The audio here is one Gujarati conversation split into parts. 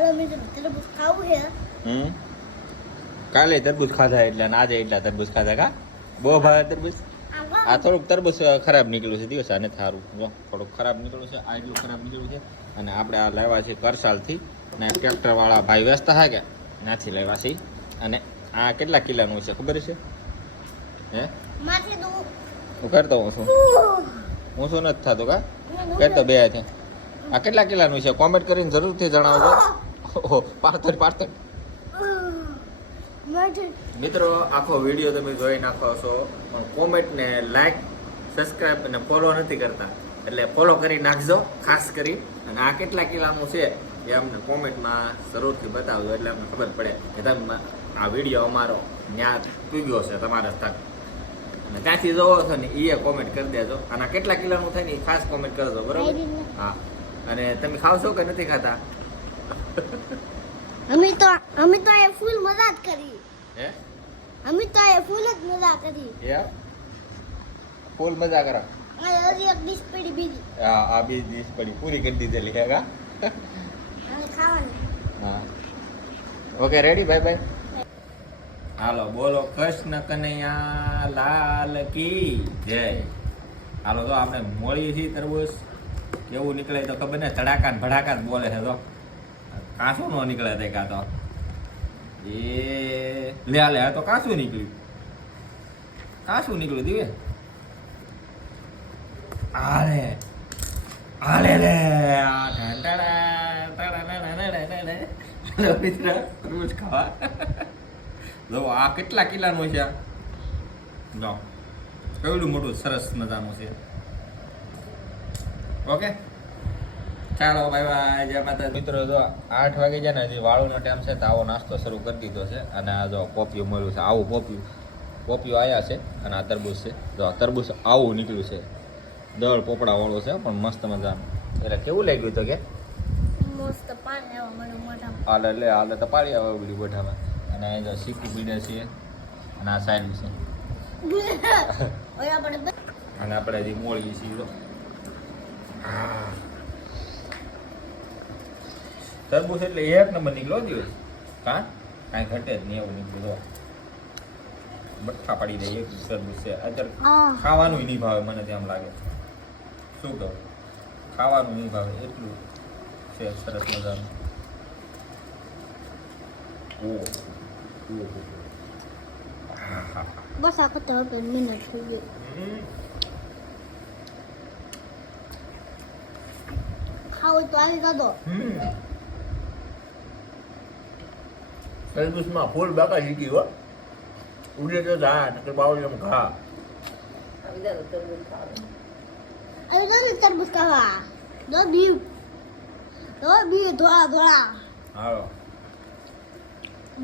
હાલો મિત્રો તરબૂચ ખાવું છે. કાલે તરબૂચ ખાધા એટલે અને આજે એટલા તરબૂચ ખાધા કા બહુ ભાવે તરબૂચ. આ થોડુંક તરબૂચ ખરાબ નીકળ્યું છે દિવસ આને સારું જો થોડુંક ખરાબ નીકળ્યું છે આ એટલું ખરાબ નીકળ્યું છે. અને આપણે આ લાવ્યા છે કરસાલથી ને ટ્રેક્ટર વાળા ભાઈ વ્યસ્ત હા કે ત્યાંથી લાવ્યા છે. અને આ કેટલા કિલોનું છે ખબર છે હે માથે તો હું કરતો હું શું નથી થતું કા કરતો બે છે. આ કેટલા કિલોનું છે કોમેન્ટ કરીને જરૂરથી જણાવજો. ઓહો પાર્થન મિત્રો આખો વિડીયો તમે જોઈ નાખો છો પણ કોમેન્ટ ને લાઈક સબસ્ક્રાઇબ અને ફોલો નથી કરતા એટલે ફોલો કરી નાખજો ખાસ કરી. અને આ કેટલા કિલોનું છે એ અમને કોમેન્ટમાં જરૂરથી બતાવજો એટલે અમને ખબર પડે કે તમે આ વિડીયો અમારો ત્યાં પૂગ્યો છે તમારા તક. અને ત્યાંથી જોવો છો ને એ કોમેન્ટ કરી દેજો. અને આ કેટલા કિલોનું થાય ને એ ખાસ કોમેન્ટ કરજો બરોબર. હા અને તમે ખાવ છો કે નથી ખાતા? અમે તો એ ફૂલ મજા જ કરી. હે અમે તો એ ફૂલ જ મજા કરી. ફૂલ મજા કરો. હજી એક ડીશ પડી બીજી. હા આ બીજી ડીશ પડી પૂરી કરી દીધેલી હે કા. હવે ખાવાનું. હા ઓકે રેડી બાય બાય. હાલો બોલો કૃષ્ણ કનૈયા લાલ કી જય. હાલો તો આપણે મળીએ છીએ તરબૂચ કેવું નીકળે તો ખબર ને ધડાકા ને ભડાકા જ બોલે છે તો કાંસું નો નીકળે તે કાં તો એ લે તો કાંસું નીકળ્યું દિવે આલે આલે લે તરબૂચ ખાવા જો આ કેટલા કિલાનું છે જો કેવડું મોટું સરસ મજાનું છે. ઓકે ચાલો બાય બાય જય માતા. મિત્રો જો 8 વાગે છે ને હજી વાળુનો ટાઈમ છે તો આવો નાસ્તો શરૂ કરી દીધો છે. અને આ જો પોપિયું મળ્યું છે આવું પોપિયું આવ્યા છે. અને આ તરબૂચ છે જો આ તરબૂચ આવું નીકળ્યું છે દળ પોપડા વાળું છે પણ મસ્ત મજાનું. એટલે કેવું લાગ્યું તો કે મસ્ત પાણી આવવા મળ્યું મોઢામાં. હાલે તો પાણી આવે બધું મોઢામાં. અને આ જો શીખું પીડે છે અને આ સાઈડ છે અને આપણે હજી મોળીએ છીએ જો તરબૂચ એટલે એક નંબર નીકળ્યો દિવસ હા કાંઈ ઘટે જ નહીં એવું નીકળ્યું. બઠ્ઠા પડી જાય એક તરબૂચ છે અત્યારે ખાવાનું નહીં ભાવે મને તેમ લાગે. શું કહું ખાવાનું નહીં ભાવે એટલું છે સરસ મજાનું. બસ આ કરતા હવે મિનિટ થઈ ગઈ. ખાવું તો આવી ગયો. તરબૂચમાં ફૂલ બાકા શીખી હો ઉડે તો જા નકર બાવળી એમ ખા. તરબૂચ ખાવા દો બીવ ધોળા હાલો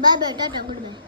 bye bye tata good by.